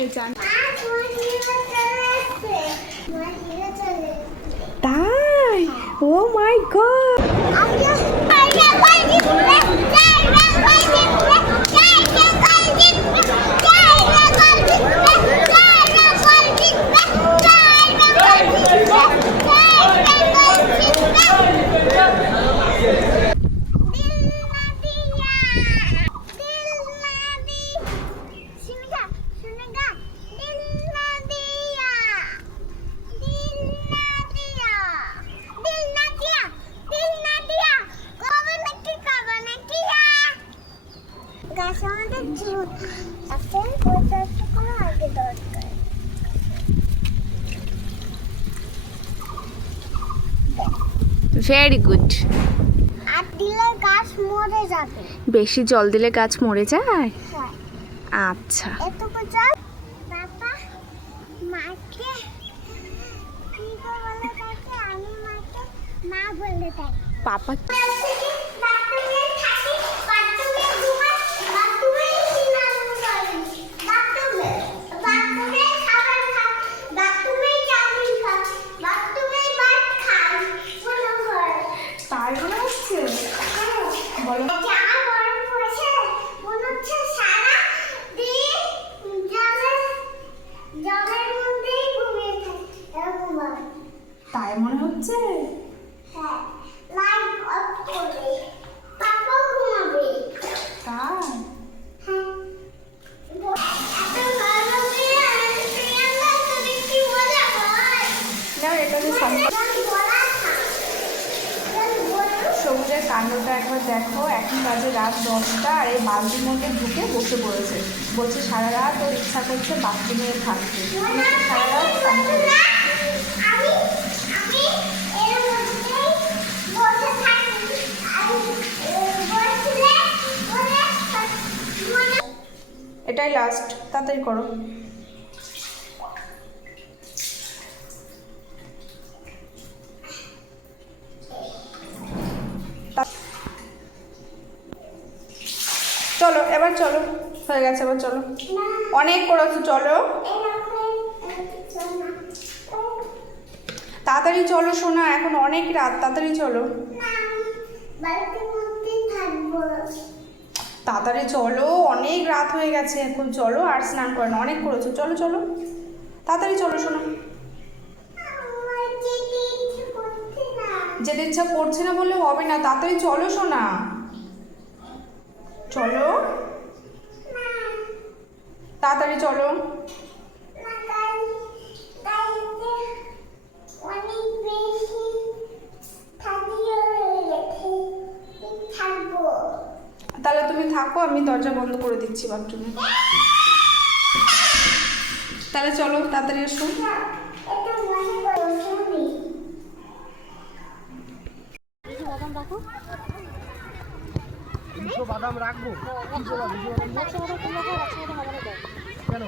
দেখতে চান। তাই? Oh my god! Very good. আর দিলে গাছ মরে যাবে। বেশি জল দিলে গাছ মরে যায়? হ্যাঁ। আচ্ছা। এতটুকু জল বাবা মাকে কি বলে থাকে, আমি মাকে মা বলে থাকি। পাপা তাই মনে হচ্ছে? বলো। তাই মনে হচ্ছে? তাই? না, এটা যে সবুজের কাণ্ডটা একবার দেখো। এখন বাজে রাত 10টা আর এই বালতির মধ্যে ঢুকে বসে পড়েছে। বলছে সারা রাত ওর ইচ্ছা করছে বাথরুমে থাকতে, সারা রাত কাঁদছে। এটাই লাস্ট, তাড়াতাড়ি করো। চলো এবার, চলো হয়ে গেছে, এবার চলো। অনেক করেছো, চলো তাড়াতাড়ি চলো সোনা, এখন অনেক রাত, তাড়াতাড়ি চলো। তাড়াতাড়ি চলো, অনেক রাত হয়ে গেছে এখন, চলো। আর স্নান করে না, অনেক করেছো, চলো চলো তাড়াতাড়ি চলো সোনা। যেতে ইচ্ছা করছে না বললে হবে না, তাড়াতাড়ি চলো সোনা, চলো তাড়াতাড়ি চলো। তাহলে তুমি থাকো, আমি দরজা বন্ধ করে দিচ্ছি বাথরুমে। তাহলে চলো তাড়াতাড়ি এসো। বাদাম রাখবো কেন?